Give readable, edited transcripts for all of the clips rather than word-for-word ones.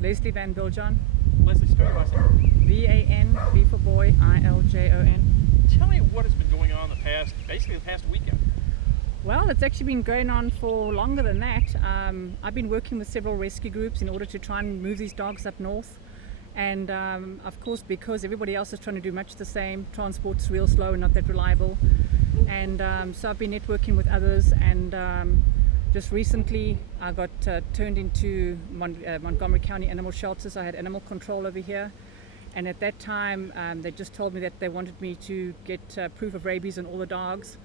Leslie Van Biljon. Leslie, spell your last name. V-A-N, B for boy, I-L-J-O-N. Tell me what has been going on basically the past weekend. Well, it's actually been going on for longer than that. I've been working with several rescue groups in order to try and move these dogs up north. And of course, because everybody else is trying to do much the same, transport's real slow and not that reliable. And so I've been networking with others, and just recently I got turned into Montgomery County Animal Shelters. I had animal control over here. And at that time, they just told me that they wanted me to get proof of rabies on all the dogs.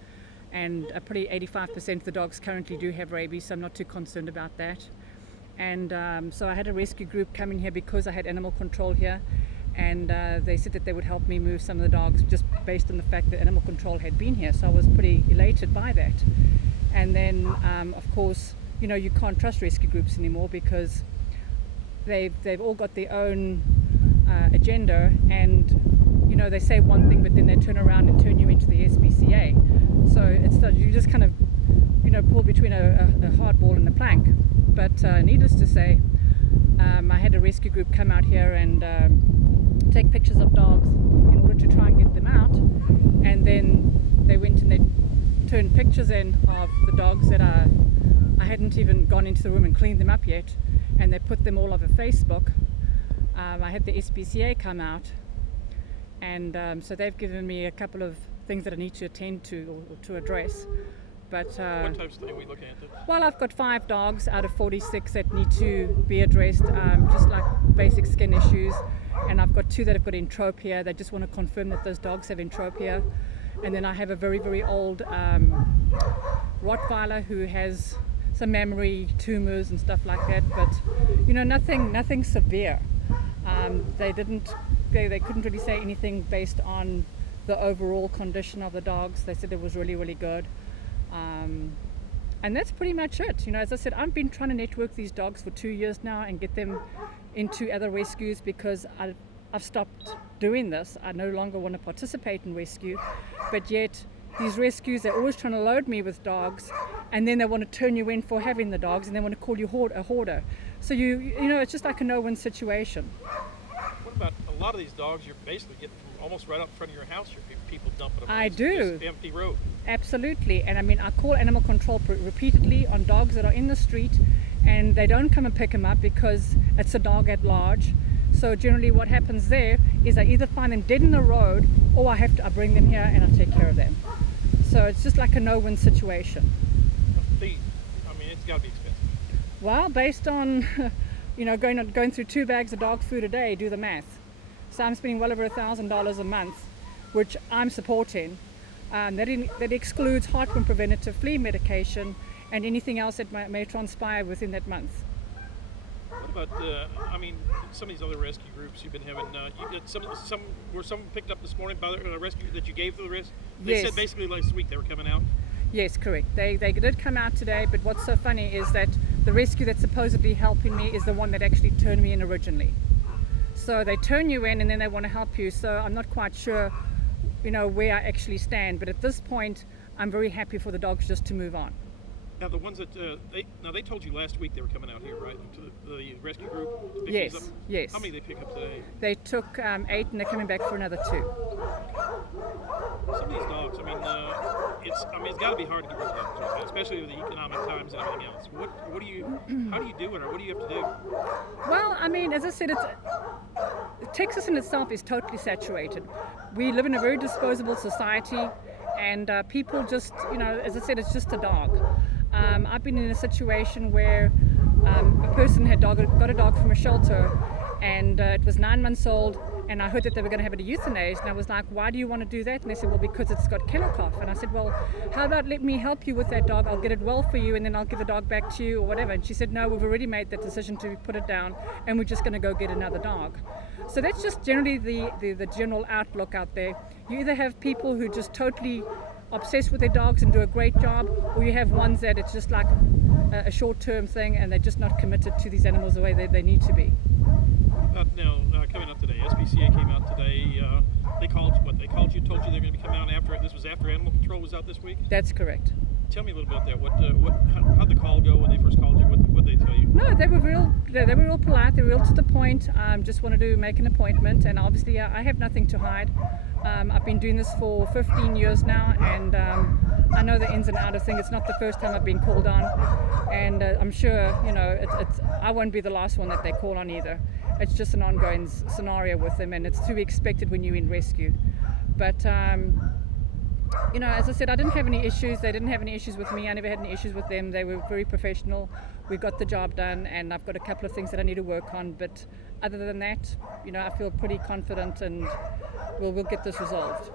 And probably 85% of the dogs currently do have rabies, so I'm not too concerned about that. And so I had a rescue group come in here because I had animal control here, and they said that they would help me move some of the dogs just based on the fact that animal control had been here. So I was pretty elated by that. And then, of course, you can't trust rescue groups anymore because they've all got their own agenda, and they say one thing, but then they turn around and turn you into the Spca. So you just kind of pull between a hard ball and a plank. But needless to say, I had a rescue group come out here and take pictures of dogs in order to try and get them out. And then they went and they turned pictures in of the dogs that I hadn't even gone into the room and cleaned them up yet, and they put them all over Facebook. I had the Spca come out, and so they've given me a couple of things that I need to attend to or to address. But what types of things are we looking at? Well, I've got 5 dogs out of 46 that need to be addressed, just like basic skin issues. And I've got 2 that have got entropia. They just want to confirm that those dogs have entropia. And then I have a very, very old Rottweiler who has some mammary tumors and stuff like that. But nothing severe. They couldn't really say anything based on the overall condition of the dogs. They said it was really, really good. And that's pretty much it. As I said, I've been trying to network these dogs for 2 years now and get them into other rescues because I've stopped doing this. I no longer want to participate in rescue, but yet these rescues, they're always trying to load me with dogs, and then they want to turn you in for having the dogs, and they want to call you a hoarder. So it's just like a no-win situation. What about a lot of these dogs you're basically getting from almost right up in front of your house? People dumping them. I do. It's empty road. Absolutely. And I call animal control repeatedly on dogs that are in the street, and they don't come and pick them up because it's a dog at large. So generally what happens there is I either find them dead in the road, or I bring them here and I take care of them. So it's just like a no-win situation. It's got to be expensive. Well, based on going through 2 bags of dog food a day, do the math. So I'm spending well over $1,000 a month, which I'm supporting. That excludes heartworm preventative, flea medication, and anything else that may transpire within that month. What about some of these other rescue groups you've been having? You got some picked up this morning by the rescue that you gave to the rescue. They said basically last week they were coming out. Yes, correct. They did come out today, but what's so funny is that the rescue that's supposedly helping me is the one that actually turned me in originally. So they turn you in and then they want to help you. So I'm not quite sure, where I actually stand. But at this point, I'm very happy for the dogs just to move on. Now the ones that they told you last week they were coming out here, right? To the rescue group. To pick Yes. these up? Yes. How many did they pick up today? They took 8, and they're coming back for another 2. Some of these dogs, it's got to be hard to get rid of dogs like that, especially with the economic times and everything else. How do you do it, or what do you have to do? Well, as I said, Texas in itself is totally saturated. We live in a very disposable society, and people just, as I said, it's just a dog. I've been in a situation where a person had got a dog from a shelter, and it was 9 months old, and I heard that they were going to have it euthanized, and I was like, why do you want to do that? And they said, well, because it's got kennel cough. And I said, well, how about let me help you with that dog? I'll get it well for you, and then I'll give the dog back to you or whatever. And she said, no, we've already made that decision to put it down, and we're just going to go get another dog. So that's just generally the general outlook out there. You either have people who just totally obsessed with their dogs and do a great job, or you have ones that it's just like a short-term thing and they're just not committed to these animals the way they need to be. Coming up today, Spca came out today. They called you, told you they're going to be coming out after it. This was after animal control was out this week? That's correct. tell me a little bit about that. How'd the call go when they first called you? What did they tell you? No, they were real polite. They were real to the point. Just wanted to make an appointment, and obviously I have nothing to hide. I've been doing this for 15 years now, and I know the ins and outs of things. It's not the first time I've been called on, and I'm sure I won't be the last one that they call on either. It's just an ongoing scenario with them, and it's to be expected when you're in rescue. But as I said, I didn't have any issues. They didn't have any issues with me. I never had any issues with them. They were very professional. We got the job done, and I've got a couple of things that I need to work on. But other than that, I feel pretty confident, and we'll get this resolved.